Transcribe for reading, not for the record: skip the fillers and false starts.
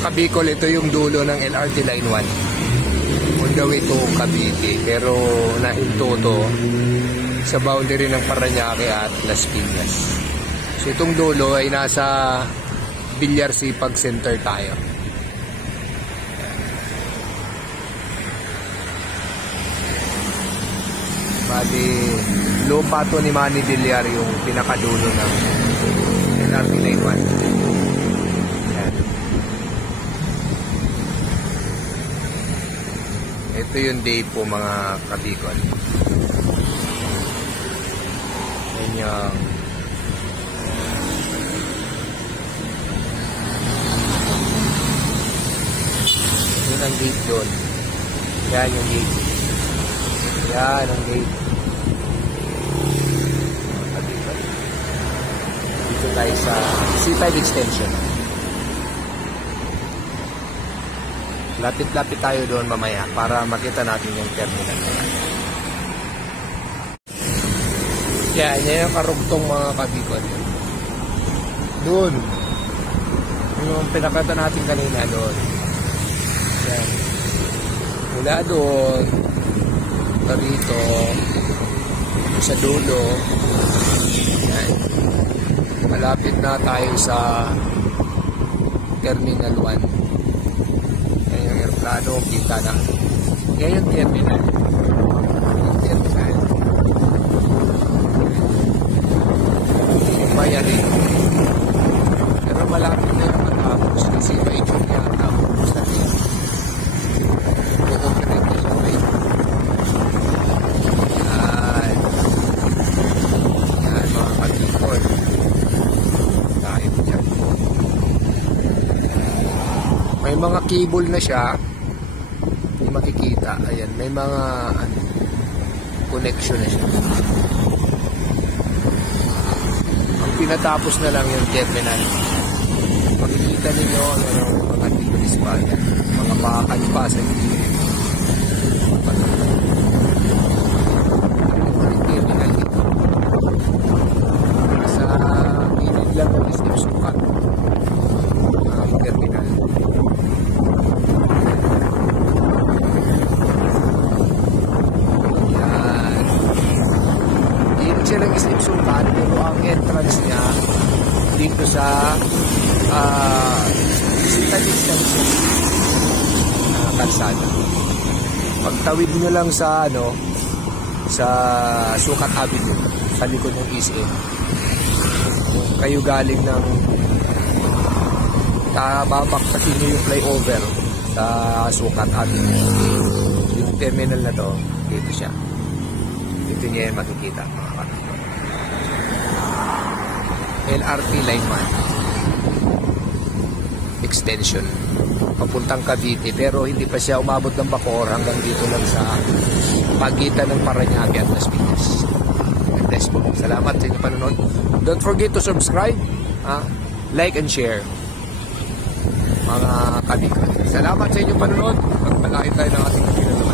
Kabicol, ito yung dulo ng LRT Line 1 on the way to Cavite, pero nahinto to sa boundary ng Parañaque at Las Piñas. So itong dulo ay nasa Villar Sipag Center tayo. Bali, lupa to ni Manny Villar, yung pinakadulo ng LRT Line 1. Ito yung day po mga Kabicol. Yan yun ang gate doon. Yan yung gate. Yan ang gate. Kabicol. Dito tayo sa C5 extension. Lapit-lapit tayo doon mamaya para makita natin yung terminal. Yan yung karugtong mga Kabicol. Doon. Yung pinakita natin kanina doon. Yan. Mula doon, dito, sa dulo. Yan. Malapit na tayo sa Terminal 1. Plano, kita na. Yan yung terminal. Yung terminal. Yung bayarin. Pero malapit na yung matapos kasi may joke yan tapos natin. Pupunta rin siya may. Yan mga Kabicol. Tayo dyan. May mga cable na siya. Makikita, ayan, may mga connection na siya. Ang pinatapos na lang yung terminal. Makikita ninyo yung mga tilis pa yan, mga bakal pa sa gilid. Terminal dito. Sa gilid lang ang isip sukat ang terminal. Siya ng isip sukat, pero ang entrance niya dito sa extension kalsada. Pagtawid nyo lang sa sa Sukat Avenue sa likod ng SM, kayo galing ng babaktasin nyo yung flyover sa Sukat Avenue, yung terminal na to, dito siya. Dito niya yung makikita mga Kabicol. LRT Line 1 extension papuntang Cavite, pero hindi pa siya umabot ng Bacoor, hanggang dito lang sa pagitan ng Parañaque at Las Piñas. Bless po. Salamat sa inyong panonood. Don't forget to subscribe, like and share mga Kabicol. Salamat sa inyong panonood. Magpalain tayo ng ating pinagawa.